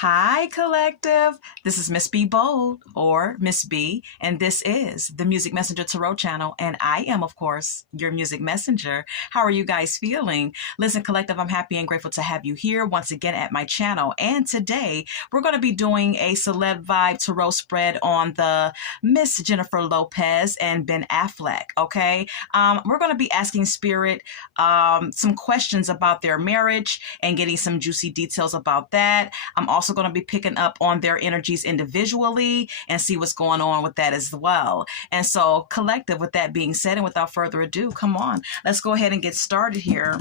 Hi, collective. This is Miss B Bold or Miss B, and this is the Music Messenger Tarot channel. And I am, of course, your music messenger. How are you guys feeling? Listen, collective, I'm happy and grateful to have you here once again at my channel. And today we're going to be doing a celeb vibe tarot spread on the Miss Jennifer Lopez and Ben Affleck. Okay, we're going to be asking Spirit some questions about their marriage and getting some juicy details about that. I'm also going to be picking up on their energies individually and see what's going on with that as well. And so, collective, with that being said, and without further ado, come on, let's go ahead and get started here.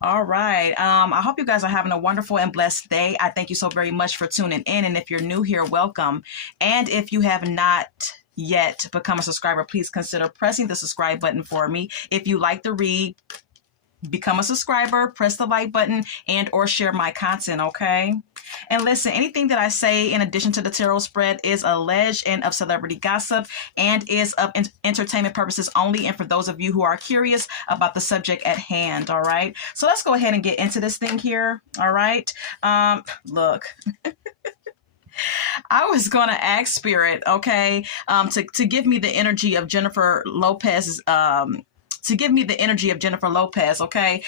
All right. I hope you guys are having a wonderful and blessed day. I thank you so very much for tuning in. And if you're new here, welcome. And if you have not yet become a subscriber, please consider pressing the subscribe button for me. If you like the read, become a subscriber, press the like button, and or share my content, okay? And listen, anything that I say in addition to the tarot spread is alleged and of celebrity gossip and is of entertainment purposes only, and for those of you who are curious about the subject at hand, all right? So let's go ahead and get into this thing here, all right? Look. I was going to ask Spirit, okay, to give me the energy of Jennifer Lopez's to give me the energy of Jennifer Lopez, okay?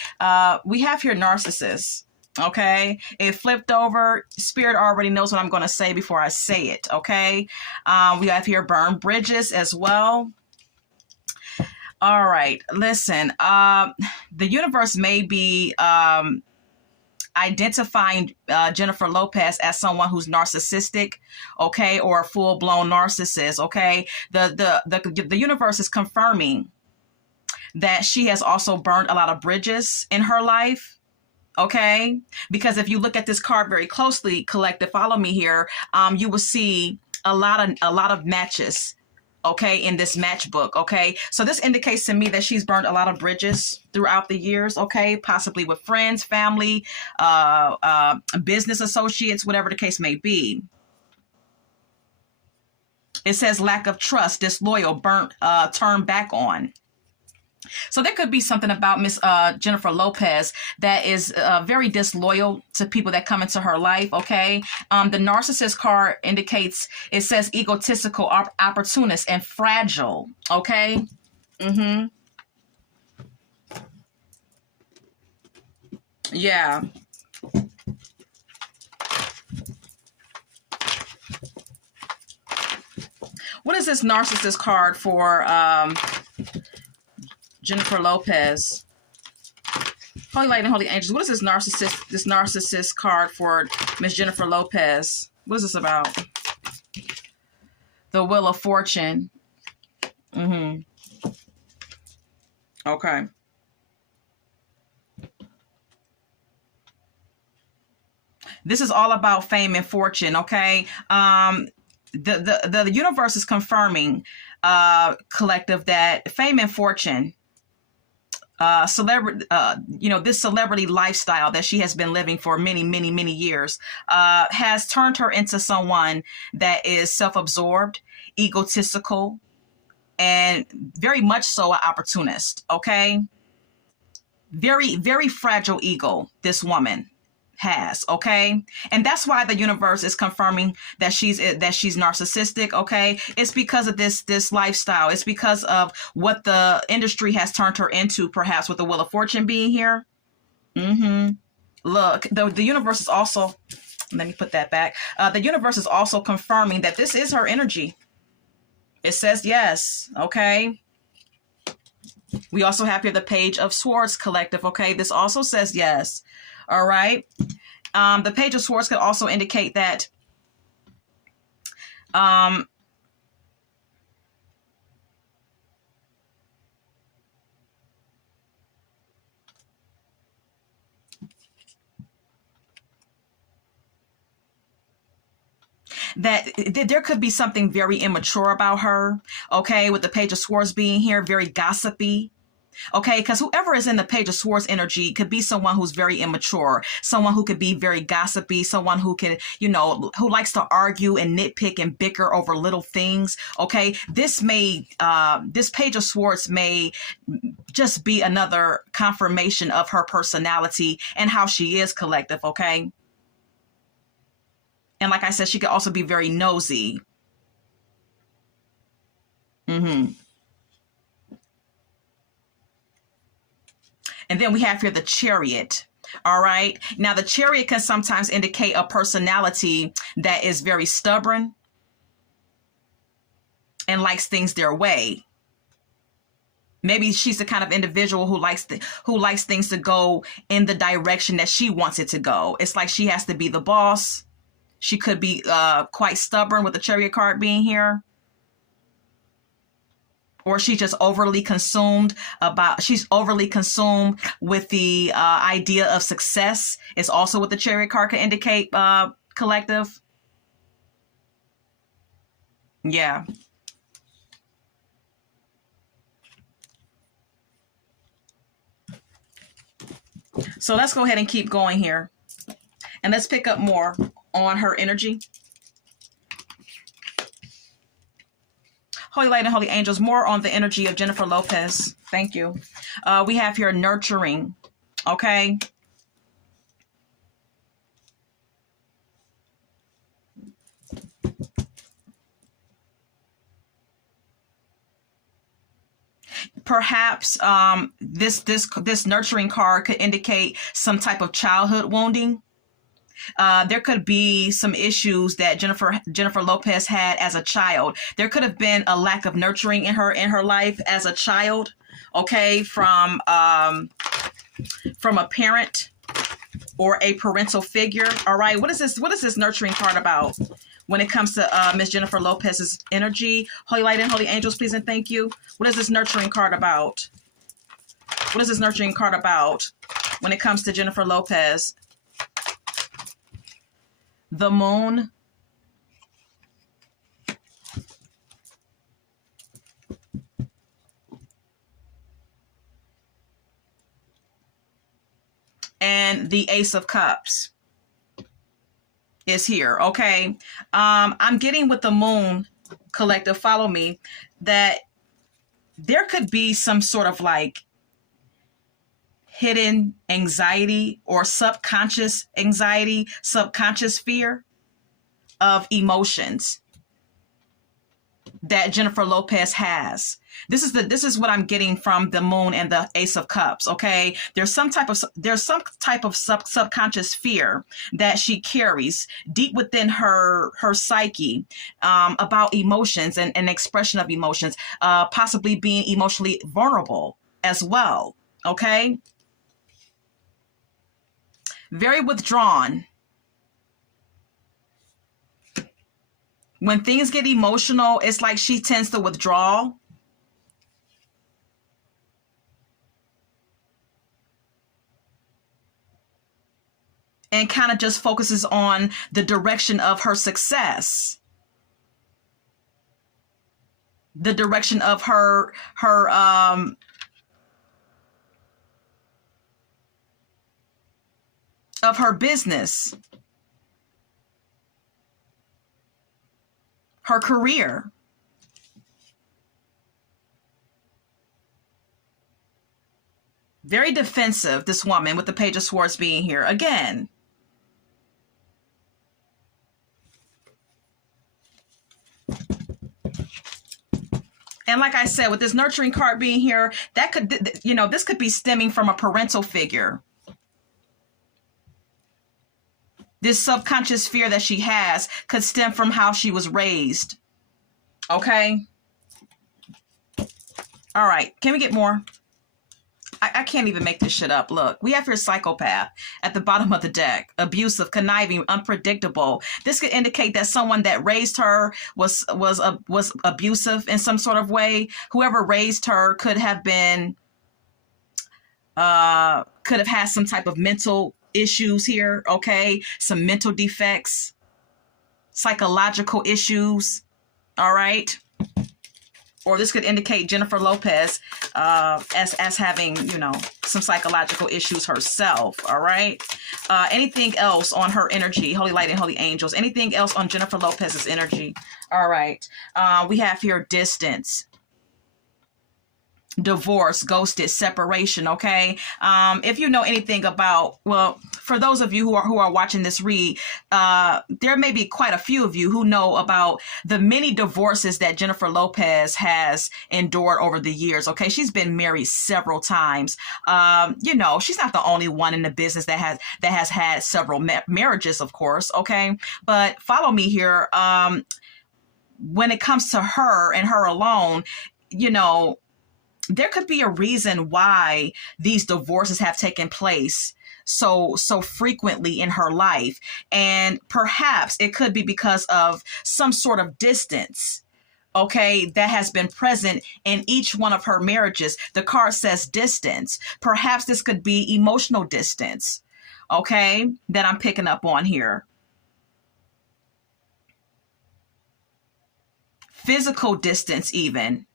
We have here narcissists, okay? It flipped over. Spirit already knows what I'm going to say before I say it, okay? We have here burn bridges as well. All right, listen. The universe may be identifying Jennifer Lopez as someone who's narcissistic, okay, or a full-blown narcissist, okay? The universe is confirming that she has also burned a lot of bridges in her life, okay? Because if you look at this card very closely, collective, follow me here, you will see a lot of matches, okay, in this matchbook, okay? So this indicates to me that she's burned a lot of bridges throughout the years, okay? Possibly with friends, family, business associates, whatever the case may be. It says lack of trust, disloyal, burnt, turned back on. So there could be something about Miss Jennifer Lopez that is very disloyal to people that come into her life, okay? The narcissist card indicates, it says egotistical, opportunist, and fragile, okay? Yeah. What is this narcissist card for Jennifer Lopez? Holy Light and Holy Angels. What is this narcissist card for Miss Jennifer Lopez? What is this about? The Wheel of Fortune. Okay. This is all about fame and fortune, okay? The universe is confirming, collective, that fame and fortune, celebrity, this celebrity lifestyle that she has been living for many years, has turned her into someone that is self-absorbed, egotistical, and very much so an opportunist, okay? Very fragile ego, this woman has, okay? And that's why the universe is confirming that she's narcissistic, okay? It's because of this lifestyle. It's because of what the industry has turned her into, perhaps with the Wheel of Fortune being here. Look, the universe is also, let me put that back. The universe is also confirming that this is her energy. It says yes, okay? We also have here the Page of Swords, collective, okay? This also says yes. All right. The Page of Swords could also indicate that that there could be something very immature about her, okay, with the Page of Swords being here, very gossipy. Okay, because whoever is in the Page of Swords energy could be someone who's very immature, someone who could be very gossipy, someone who can, who likes to argue and nitpick and bicker over little things. Okay, this Page of Swords may just be another confirmation of her personality and how she is, collective. Okay. And like I said, she could also be very nosy. And then we have here the Chariot. All right. Now, the Chariot can sometimes indicate a personality that is very stubborn and likes things their way. Maybe she's the kind of individual who likes things to go in the direction that she wants it to go. It's like she has to be the boss. She could be quite stubborn with the Chariot card being here. Or she's just overly consumed with the idea of success. It's also what the Chariot card can indicate, collective. Yeah. So let's go ahead and keep going here. And let's pick up more on her energy. Holy Light and Holy Angels, more on the energy of Jennifer Lopez. Thank you. We have here nurturing. Okay. Perhaps this nurturing card could indicate some type of childhood wounding. There could be some issues that Jennifer Lopez had as a child. There could have been a lack of nurturing in her life as a child. Okay, from a parent or a parental figure. All right, what is this nurturing card about when it comes to Miss Jennifer Lopez's energy? Holy Light and Holy Angels, please and thank you. What is this nurturing card about? What is this nurturing card about when it comes to Jennifer Lopez? The Moon. And the Ace of Cups is here. Okay. I'm getting with the Moon, collective, follow me, that there could be some sort of like hidden anxiety or subconscious anxiety, subconscious fear of emotions that Jennifer Lopez has. This is what I'm getting from the Moon and the Ace of Cups. Okay, there's some type of subconscious fear that she carries deep within her psyche about emotions and expression of emotions, possibly being emotionally vulnerable as well. Okay. Very withdrawn. When things get emotional, it's like she tends to withdraw. And kind of just focuses on the direction of her success. The direction of her business, her career. Very defensive, this woman, with the Page of Swords being here again. And like I said, with this nurturing card being here, that could, this could be stemming from a parental figure. This subconscious fear that she has could stem from how she was raised. Okay. All right. Can we get more? I can't even make this shit up. Look, we have here psychopath at the bottom of the deck. Abusive, conniving, unpredictable. This could indicate that someone that raised her was abusive in some sort of way. Whoever raised her could have been, could have had some type of mental issues here. Okay. Some mental defects, psychological issues. All right. Or this could indicate Jennifer Lopez as having, some psychological issues herself. All right. Anything else on her energy? Holy Light and Holy Angels. Anything else on Jennifer Lopez's energy? All right. We have here distance. divorce, ghosted, separation. Okay. If you know anything about, well, for those of you who are watching this read, there may be quite a few of you who know about the many divorces that Jennifer Lopez has endured over the years. Okay. She's been married several times. You know, she's not the only one in the business that has had several marriages, of course. Okay. But follow me here. When it comes to her and her alone, you know, there could be a reason why these divorces have taken place so frequently in her life, and perhaps it could be because of some sort of distance, okay, that has been present in each one of her marriages. The card says distance. Perhaps this could be emotional distance, okay, that I'm picking up on here. Physical distance even.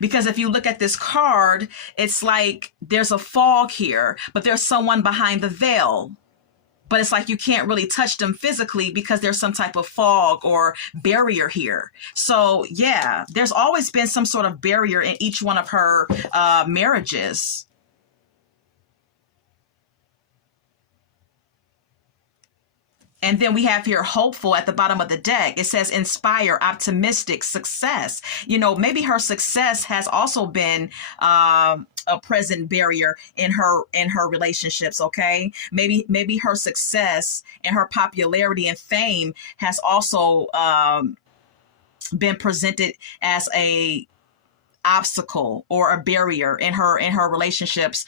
Because if you look at this card, it's like there's a fog here, but there's someone behind the veil. But it's like you can't really touch them physically because there's some type of fog or barrier here. So yeah, there's always been some sort of barrier in each one of her marriages. And then we have here hopeful at the bottom of the deck. It says inspire, optimistic, success. You know, maybe her success has also been a present barrier in her relationships. Okay, maybe her success and her popularity and fame has also been presented as a obstacle or a barrier in her relationships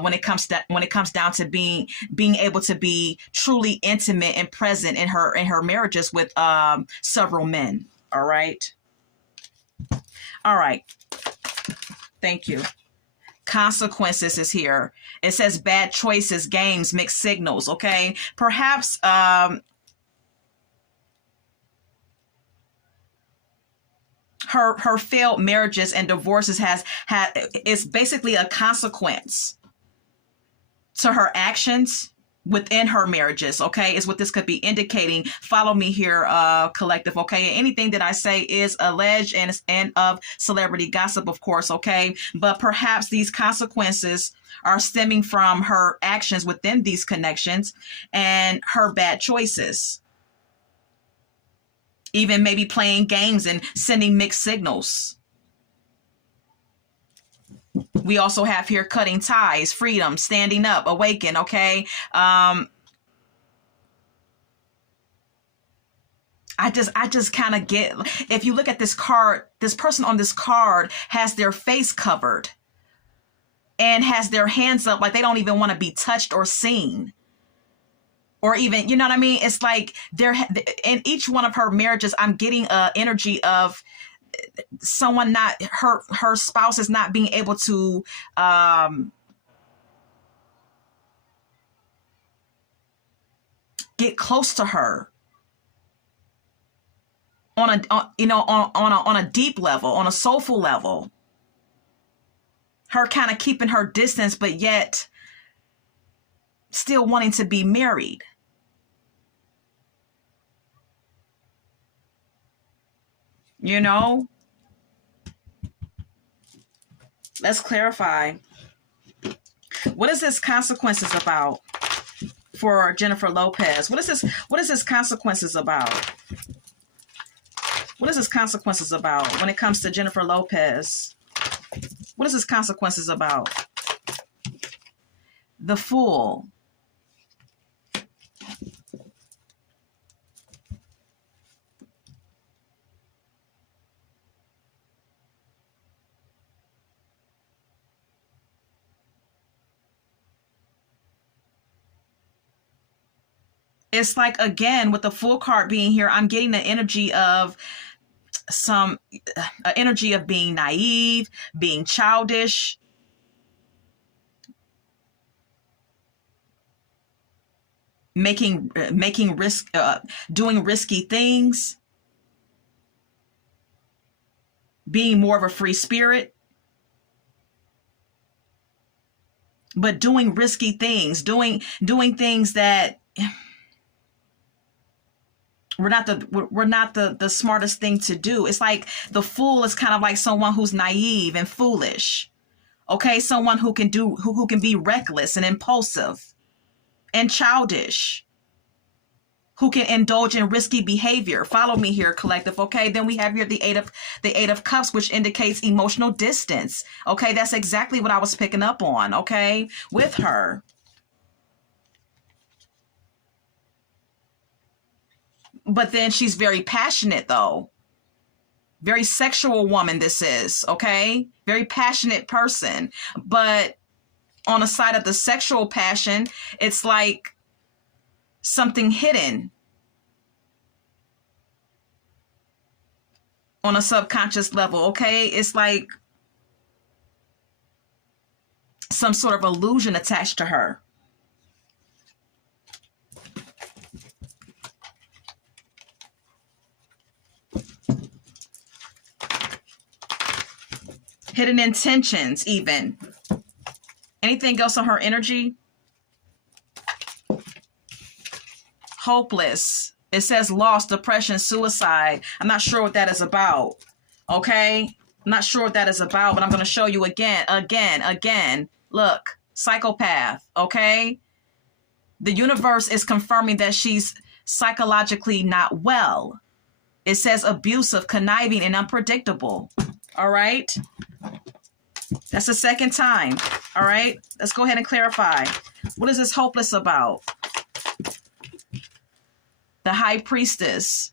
when it comes down to being able to be truly intimate and present in her marriages with several men. All right. Thank you. Consequences is here. It says bad choices, games, mixed signals. Okay, perhaps her failed marriages and divorces is basically a consequence to her actions within her marriages. Okay, is what this could be indicating. Follow me here, collective. Okay, anything that I say is alleged and of celebrity gossip, of course. Okay, but perhaps these consequences are stemming from her actions within these connections and her bad choices. Even maybe playing games and sending mixed signals. We also have here cutting ties, freedom, standing up, awaken. Okay. I just kind of get, if you look at this card, this person on this card has their face covered and has their hands up like they don't even want to be touched or seen. Or even, you know what I mean? It's like they're in each one of her marriages, I'm getting a energy of someone not, her spouse is not being able to get close to her on a deep level, on a soulful level. Her kind of keeping her distance, but yet still wanting to be married. You know, let's clarify. What is this consequences about for Jennifer Lopez? What is this consequences about? What is this consequences about when it comes to Jennifer Lopez? What is this consequences about? The Fool. It's like, again, with the Fool card being here, I'm getting the energy of some energy of being naive, being childish, making risk, doing risky things, being more of a free spirit, but doing risky things, doing things that we're not the smartest thing to do. It's like the fool is kind of like someone who's naive and foolish. Okay, someone who can be reckless and impulsive and childish, who can indulge in risky behavior. Follow me here, collective. Okay, then we have here the eight of cups, which indicates emotional distance. Okay, that's exactly what I was picking up on, okay, with her. But then she's very passionate, though. Very sexual woman this is, okay? Very passionate person. But on the side of the sexual passion, it's like something hidden on a subconscious level, okay? It's like some sort of illusion attached to her. Hidden intentions, even. Anything else on her energy? Hopeless. It says loss, depression, suicide. I'm not sure what that is about. Okay? I'm not sure what that is about, but I'm going to show you again. Look, psychopath. Okay? The universe is confirming that she's psychologically not well. It says abusive, conniving, and unpredictable. All right? That's the second time. All right? Let's go ahead and clarify. What is this hopeless about? The High Priestess.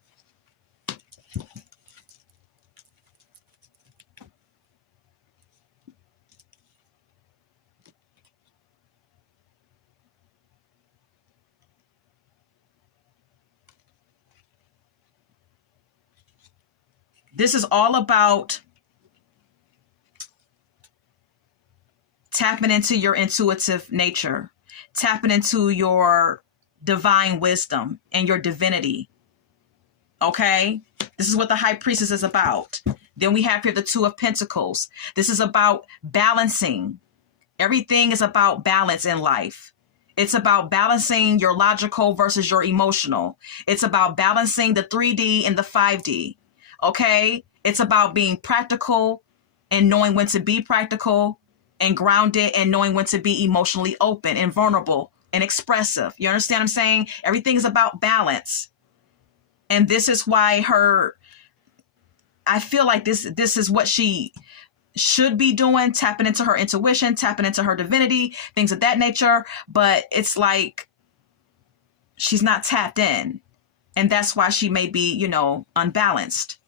This is all about tapping into your intuitive nature, tapping into your divine wisdom and your divinity. Okay? This is what the High Priestess is about. Then we have here the Two of Pentacles. This is about balancing. Everything is about balance in life. It's about balancing your logical versus your emotional. It's about balancing the 3D and the 5D. Okay? It's about being practical and knowing when to be practical, and grounded and knowing when to be emotionally open and vulnerable and expressive. You understand what I'm saying? Everything is about balance. And this is why I feel like this is what she should be doing, tapping into her intuition, tapping into her divinity, things of that nature. But it's like she's not tapped in. And that's why she may be, unbalanced.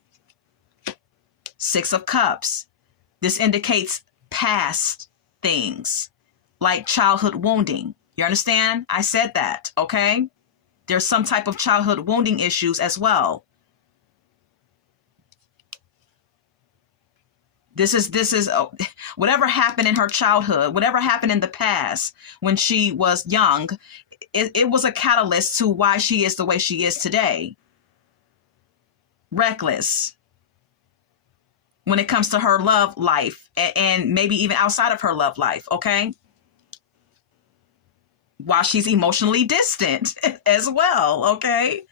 Six of Cups. This indicates past things like childhood wounding. You understand? I said that, okay? There's some type of childhood wounding issues as well. This is whatever happened in her childhood, whatever happened in the past when she was young, it was a catalyst to why she is the way she is today. Reckless when it comes to her love life and maybe even outside of her love life, okay? While she's emotionally distant as well, okay?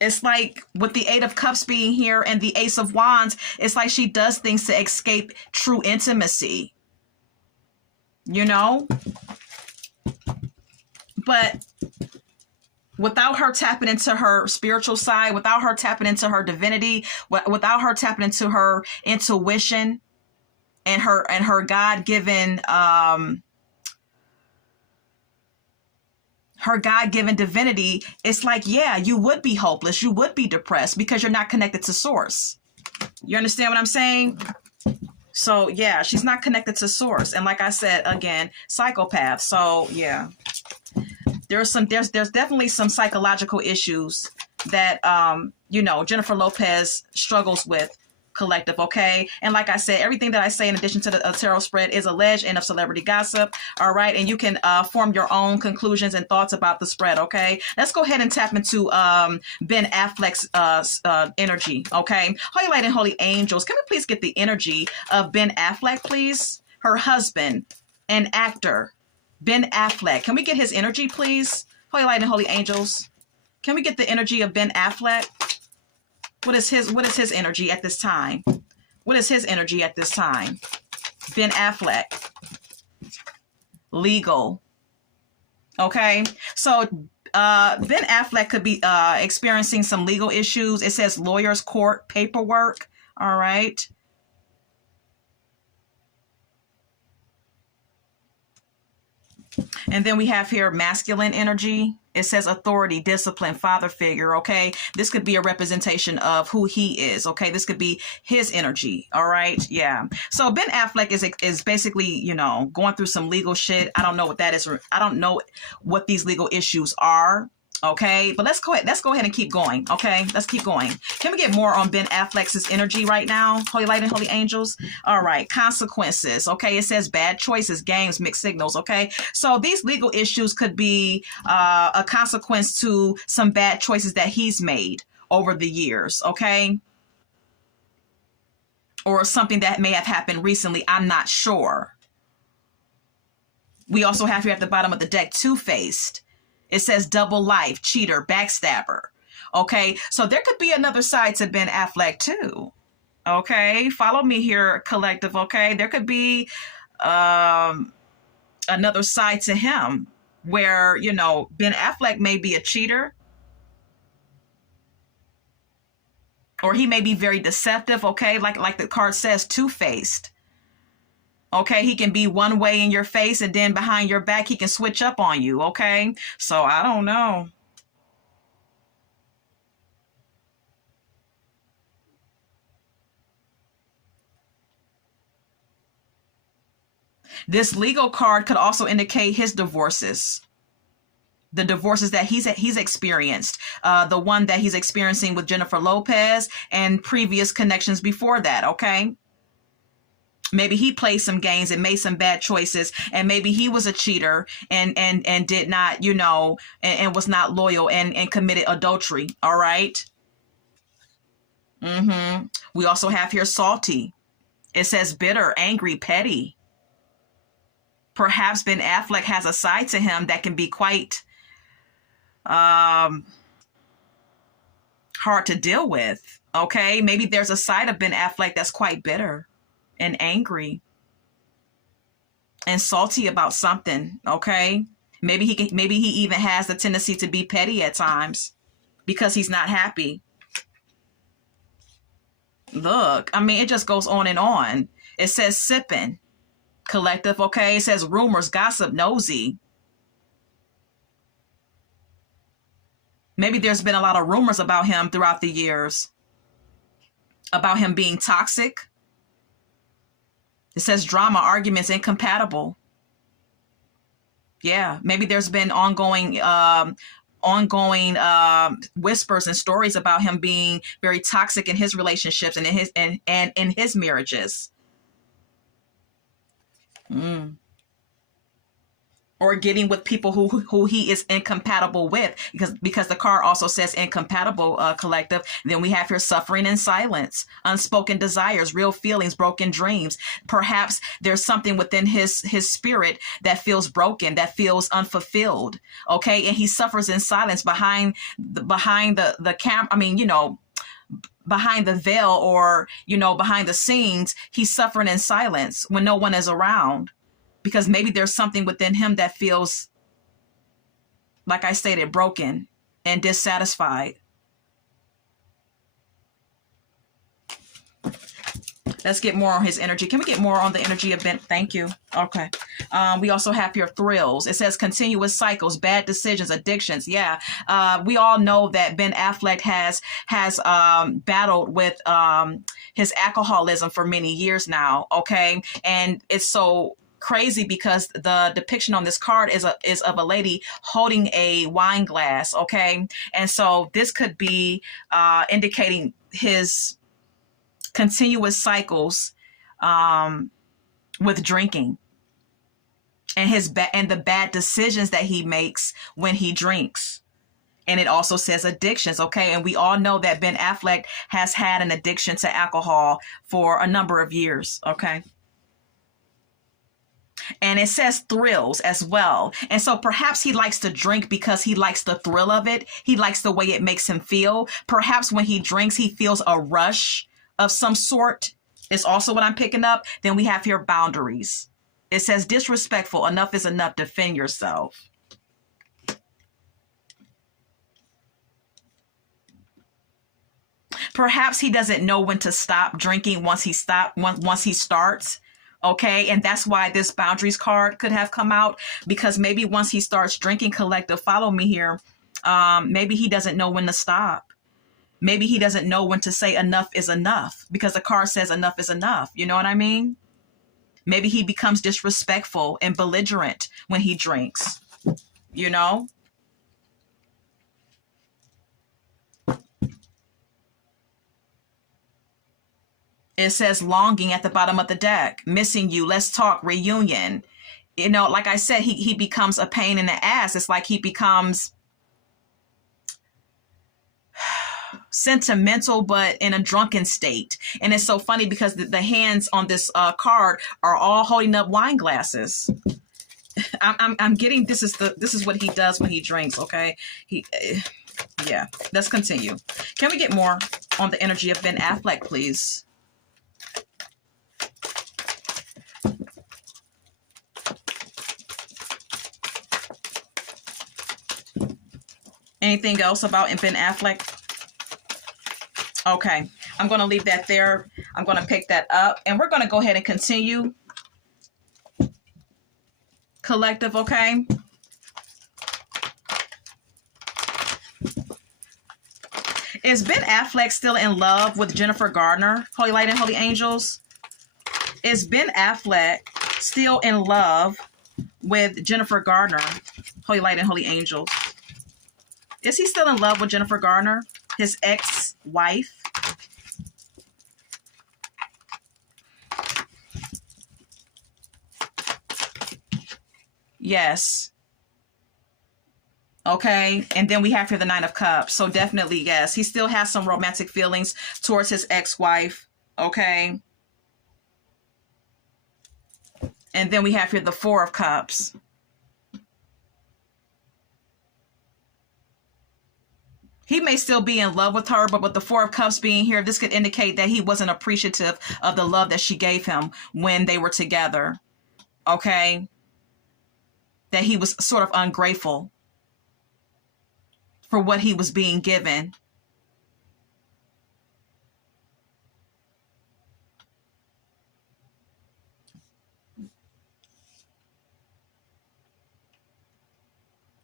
It's like with the Eight of Cups being here and the Ace of Wands, it's like she does things to escape true intimacy, But without her tapping into her spiritual side, without her tapping into her divinity, without her tapping into her intuition and her God-given her God-given divinity, it's like, yeah, you would be hopeless, you would be depressed because you're not connected to source. You understand what I'm saying? So yeah, she's not connected to source. And like I said, again, psychopath. So yeah. There's definitely some psychological issues that Jennifer Lopez struggles with, collective, okay? And like I said, everything that I say in addition to the tarot spread is alleged and of celebrity gossip, all right? And you can form your own conclusions and thoughts about the spread, okay? Let's go ahead and tap into Ben Affleck's energy, okay? Holy Light and Holy Angels, can we please get the energy of Ben Affleck, please? Her husband, an actor, Ben Affleck. Can we get his energy, please? Holy light and holy angels. Can we get the energy of Ben Affleck? What is his energy at this time? What is his energy at this time? Ben Affleck. Legal. Okay. So Ben Affleck could be experiencing some legal issues. It says lawyers, court, paperwork. All right. And then we have here masculine energy. It says authority, discipline, father figure. Okay. This could be a representation of who he is. Okay. This could be his energy. All right. Yeah. So Ben Affleck is basically, you know, going through some legal shit. I don't know what that is. I don't know what these legal issues are. Okay, but let's go ahead and keep going. Okay, let's keep going. Can we get more on Ben Affleck's energy right now? Holy light and holy angels. All right, consequences. Okay, it says bad choices, games, mixed signals. Okay, so these legal issues could be a consequence to some bad choices that he's made over the years. Okay, or something that may have happened recently. I'm not sure. We also have here at the bottom of the deck, two-faced. It says double life, cheater, backstabber. Okay, so there could be another side to Ben Affleck too. Okay, follow me here, collective. Okay, there could be another side to him where, you know, Ben Affleck may be a cheater, or he may be very deceptive. Okay, like the card says, two-faced. Okay, he can be one way in your face and then behind your back, he can switch up on you. Okay, so I don't know. This legal card could also indicate his divorces. The divorces that he's experienced, the one that he's experiencing with Jennifer Lopez and previous connections before that. Okay. Maybe he played some games and made some bad choices, and maybe he was a cheater and did not, you know, and was not loyal and committed adultery. All right. We also have here salty. It says bitter, angry, petty. Perhaps Ben Affleck has a side to him that can be quite hard to deal with. Okay. Maybe there's a side of Ben Affleck that's quite bitter and angry and salty about something. Okay, maybe he even has the tendency to be petty at times because he's not happy. Look, I mean, it just goes on and on. It says sipping, collective. Okay, it says rumors, gossip, nosy. Maybe there's been a lot of rumors about him throughout the years, about him being toxic. It says drama, arguments, incompatible. Yeah, maybe there's been ongoing whispers and stories about him being very toxic in his relationships and in his marriages. Or getting with people who he is incompatible with, because the card also says incompatible, collective. And then we have here suffering in silence, unspoken desires, real feelings, broken dreams. Perhaps there's something within his spirit that feels broken, that feels unfulfilled. Okay, and he suffers in silence behind the camera. I mean, you know, behind the veil, or, you know, behind the scenes, he's suffering in silence when no one is around. Because maybe there's something within him that feels, like I stated, broken and dissatisfied. Let's get more on his energy. Can we get more on the energy of Ben? Thank you. Okay. We also have here thrills. It says continuous cycles, bad decisions, addictions. Yeah. We all know that Ben Affleck has battled with his alcoholism for many years now. Okay. And it's so crazy because the depiction on this card is of a lady holding a wine glass. Okay. And so this could be indicating his continuous cycles with drinking and and the bad decisions that he makes when he drinks. And it also says addictions. Okay. And we all know that Ben Affleck has had an addiction to alcohol for a number of years. Okay. And it says thrills as well. And so perhaps he likes to drink because he likes the thrill of it. He likes the way it makes him feel. Perhaps when he drinks, he feels a rush of some sort. Is also what I'm picking up. Then we have here boundaries. It says disrespectful. Enough is enough. Defend yourself. Perhaps he doesn't know when to stop drinking once he starts. Okay, and that's why this boundaries card could have come out, because maybe once he starts drinking, collective, follow me here. Maybe he doesn't know when to stop. Maybe he doesn't know when to say enough is enough, because the card says enough is enough. You know what I mean? Maybe he becomes disrespectful and belligerent when he drinks, you know? It says longing at the bottom of the deck, missing you, let's talk, reunion. You know, like I said, he becomes a pain in the ass. It's like he becomes sentimental, but in a drunken state. And it's so funny because the hands on this card are all holding up wine glasses. I'm getting this is what he does when he drinks. Okay, yeah. Let's continue. Can we get more on the energy of Ben Affleck, please? Anything else about Ben Affleck? Okay, I'm going to leave that there. I'm going to pick that up, and we're going to go ahead and continue. Collective, okay? Is Ben Affleck still in love with Jennifer Garner? Holy Light and Holy Angels? Is Ben Affleck still in love with Jennifer Garner? Holy Light and Holy Angels. Is he still in love with Jennifer Garner, his ex-wife? Yes. Okay. And then we have here the Nine of Cups. So definitely, yes. He still has some romantic feelings towards his ex-wife. Okay. And then we have here the Four of Cups. He may still be in love with her, but with the Four of Cups being here, this could indicate that he wasn't appreciative of the love that she gave him when they were together. Okay? That he was sort of ungrateful for what he was being given.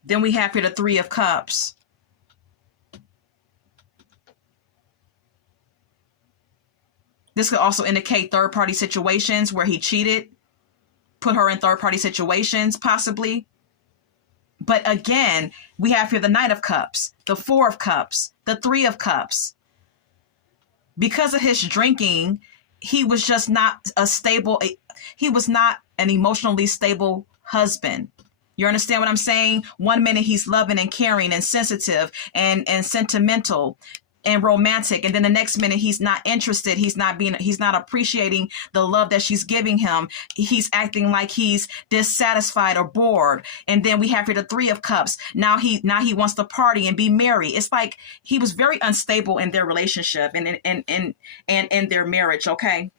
Then we have here the Three of Cups. This could also indicate third-party situations where he cheated, put her in third-party situations, possibly. But again, we have here the Knight of Cups, the Four of Cups, the Three of Cups. Because of his drinking, he was just not he was not an emotionally stable husband. You understand what I'm saying? One minute he's loving and caring and sensitive and sentimental and romantic, and then the next minute he's not interested, he's not appreciating the love that she's giving him. He's acting like he's dissatisfied or bored. And then we have here the Three of Cups. Now he wants to party and be merry. It's like he was very unstable in their relationship and in their marriage. Okay.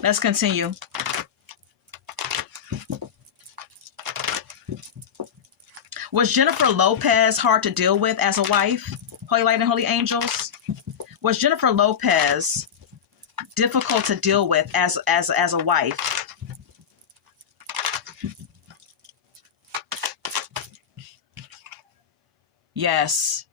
Let's continue. Was Jennifer Lopez hard to deal with as a wife? Holy Light and Holy Angels. Was Jennifer Lopez difficult to deal with as a wife? Yes.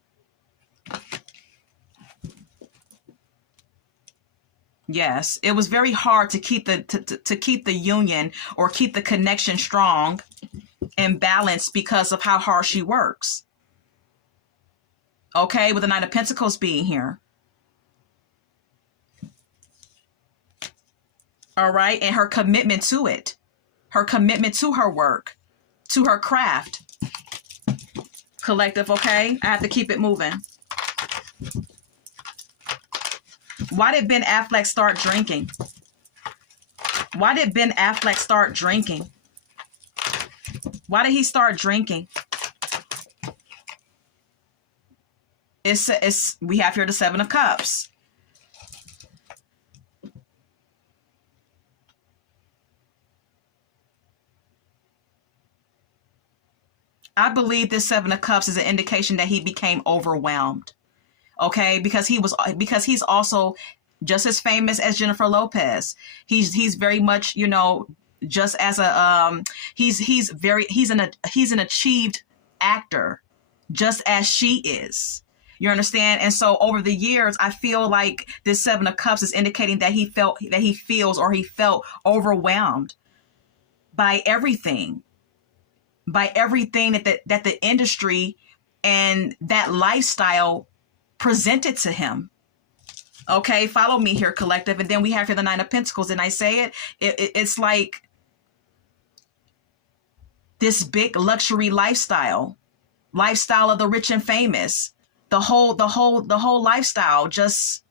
Yes. It was very hard to keep the union or keep the connection strong and balanced because of how hard she works. Okay, with the Knight of Pentacles being here. All right, and her commitment to it. Her commitment to her work, to her craft. Collective, okay? I have to keep it moving. Why did Ben Affleck start drinking? Why did Ben Affleck start drinking? Why did he start drinking? We have here the Seven of Cups. I believe this Seven of Cups is an indication that he became overwhelmed. Okay, because he's also just as famous as Jennifer Lopez. He's very much, you know, just as a he's an achieved actor, just as she is. You understand? And so over the years, I feel like this Seven of Cups is indicating that he felt overwhelmed by everything that the industry and that lifestyle presented to him. Okay, follow me here, collective. And then we have here the Nine of Pentacles. And I say it's like this big luxury lifestyle of the rich and famous. The whole lifestyle just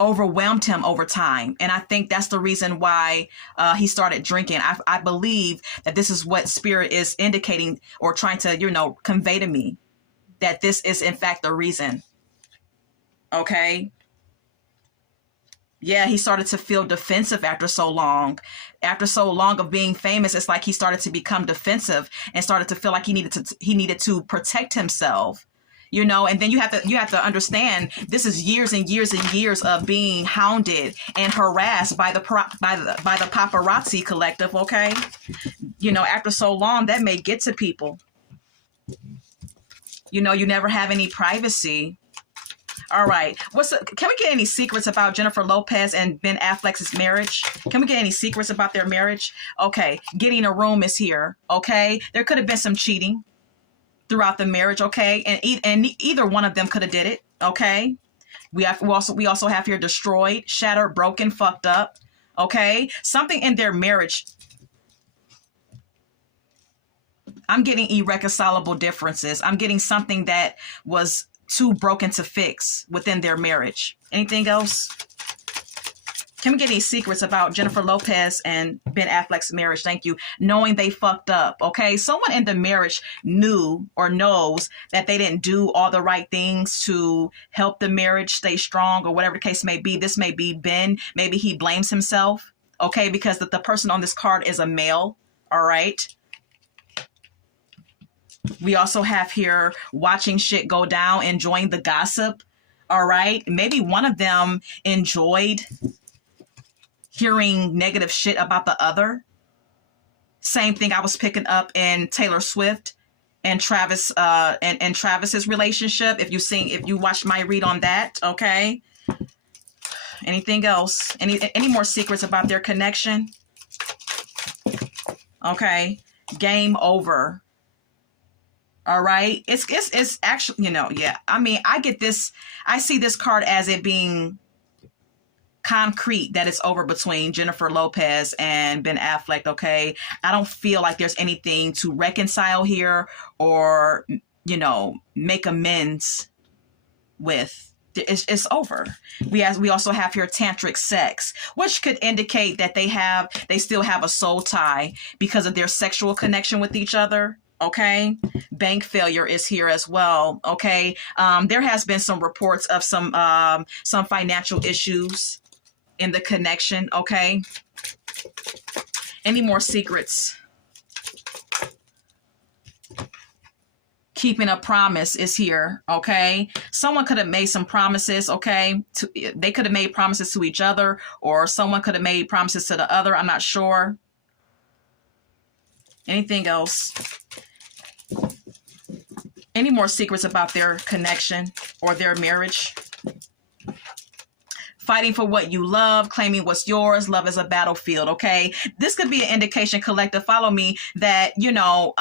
overwhelmed him over time. And I think that's the reason why he started drinking. I believe that this is what Spirit is indicating or trying to, you know, convey to me, that this is in fact the reason. Okay. Yeah, he started to feel defensive after so long. After so long of being famous, it's like he started to become defensive and started to feel like he needed to protect himself. You know, and then you have to understand, this is years and years and years of being hounded and harassed by the paparazzi, collective. Okay, you know, after so long, that may get to people. You know, you never have any privacy. All right, can we get any secrets about Jennifer Lopez and Ben Affleck's marriage? Can we get any secrets about their marriage? Okay, getting a room is here. Okay, there could have been some cheating throughout the marriage, okay, and either one of them could have did it, okay. We also have here destroyed, shattered, broken, fucked up, okay. Something in their marriage. I'm getting irreconcilable differences. I'm getting something that was too broken to fix within their marriage. Anything else? Can we get any secrets about Jennifer Lopez and Ben Affleck's marriage? Thank you. Knowing they fucked up, okay? Someone in the marriage knew or knows that they didn't do all the right things to help the marriage stay strong, or whatever the case may be. This may be Ben. Maybe he blames himself, okay? Because the person on this card is a male, all right? We also have here watching shit go down, enjoying the gossip, all right? Maybe one of them enjoyed hearing negative shit about the other. Same thing I was picking up in Taylor Swift and Travis and Travis's relationship. If you watched my read on that, okay. Anything else? Any more secrets about their connection? Okay. Game over. All right. It's actually, you know, yeah. I mean, I see this card as it being concrete that it's over between Jennifer Lopez and Ben Affleck, okay? I don't feel like there's anything to reconcile here or, you know, make amends with. It's over. We also have here tantric sex, which could indicate that they still have a soul tie because of their sexual connection with each other. Okay, bank failure is here as well. Okay, there has been some reports of some financial issues in the connection. Okay, any more secrets? Keeping a promise is here. Okay, someone could have made some promises. Okay, they could have made promises to each other, or someone could have made promises to the other. I'm not sure. Anything else? Any more secrets about their connection or their marriage? Fighting for what you love, claiming what's yours. Love is a battlefield, okay? This could be an indication, collective, follow me, that, you know,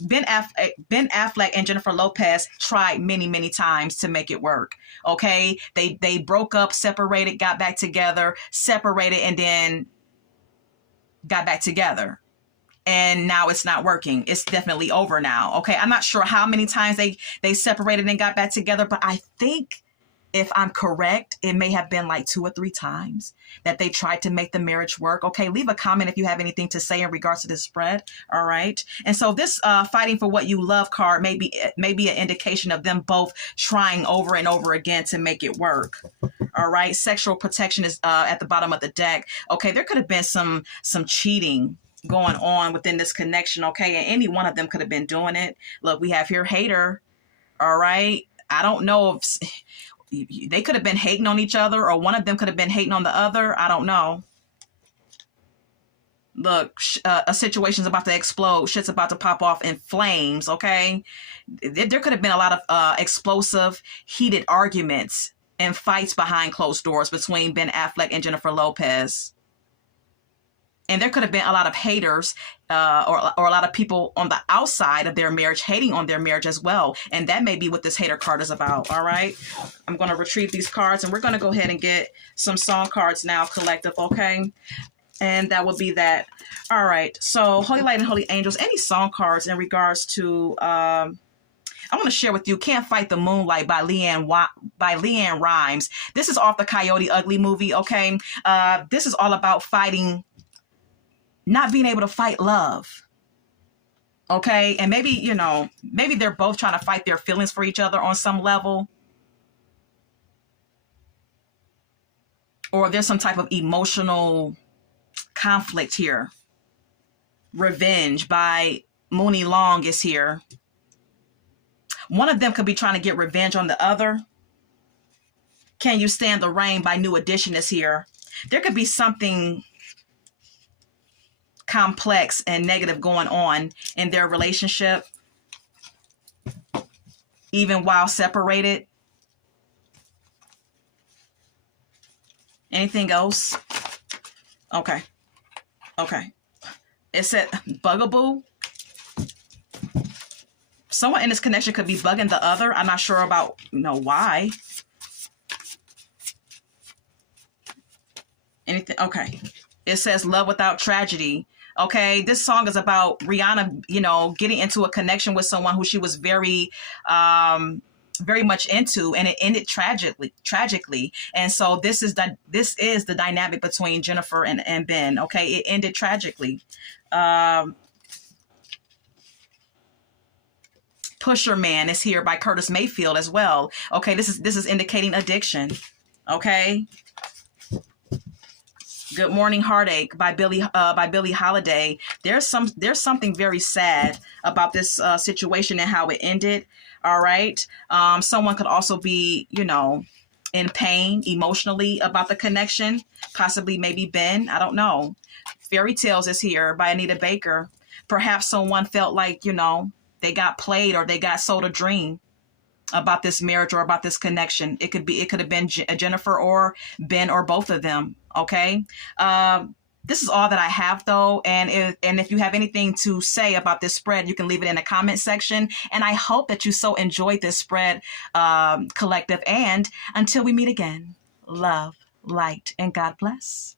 Ben Affleck and Jennifer Lopez tried many, many times to make it work, okay? They broke up, separated, got back together, separated, and then got back together. And now it's not working. It's definitely over now. Okay. I'm not sure how many times they separated and got back together, but I think if I'm correct, it may have been like 2 or 3 times that they tried to make the marriage work. Okay, leave a comment if you have anything to say in regards to this spread. All right. And so this fighting for what you love card may be an indication of them both trying over and over again to make it work. All right. Sexual protection is at the bottom of the deck. Okay, there could have been some cheating going on within this connection. Okay, and any one of them could have been doing it. Look, we have here hater. All right. I don't know if they could have been hating on each other, or one of them could have been hating on the other. I don't know. Look, a situation's about to explode. Shit's about to pop off in flames, okay? There could have been a lot of explosive, heated arguments and fights behind closed doors between Ben Affleck and Jennifer Lopez. And there could have been a lot of haters or a lot of people on the outside of their marriage hating on their marriage as well. And that may be what this hater card is about, all right? I'm going to retrieve these cards, and we're going to go ahead and get some song cards now, collective, okay? And that will be that. All right. So Holy Light and Holy Angels, any song cards in regards to... I want to share with you Can't Fight the Moonlight by Leanne Rimes. This is off the Coyote Ugly movie, okay? This is all about fighting... not being able to fight love. Okay. And maybe, you know, maybe they're both trying to fight their feelings for each other on some level. Or there's some type of emotional conflict here. Revenge by Mooney Long is here. One of them could be trying to get revenge on the other. Can You Stand the Rain by New Edition is here. There could be something complex and negative going on in their relationship, even while separated. Anything else? Okay. It said bugaboo. Someone in this connection could be bugging the other. I'm not sure about, why. Anything? Okay. It says Love Without Tragedy. Okay, this song is about Rihanna, getting into a connection with someone who she was very much into, and it ended tragically. And so this is the dynamic between Jennifer and Ben. Okay, it ended tragically. Pusher Man is here by Curtis Mayfield as well. Okay, this is indicating addiction. Okay. Good Morning Heartache by Billie Holiday. There's something very sad about this situation and how it ended. All right. Someone could also be, in pain emotionally about the connection. Possibly maybe Ben. I don't know. Fairy Tales is here by Anita Baker. Perhaps someone felt like, they got played or they got sold a dream about this marriage or about this connection. It could have been Jennifer or Ben or both of them. Okay. This is all that I have though. And if you have anything to say about this spread, you can leave it in the comment section. And I hope that you so enjoyed this spread, collective. And until we meet again, love, light, and God bless.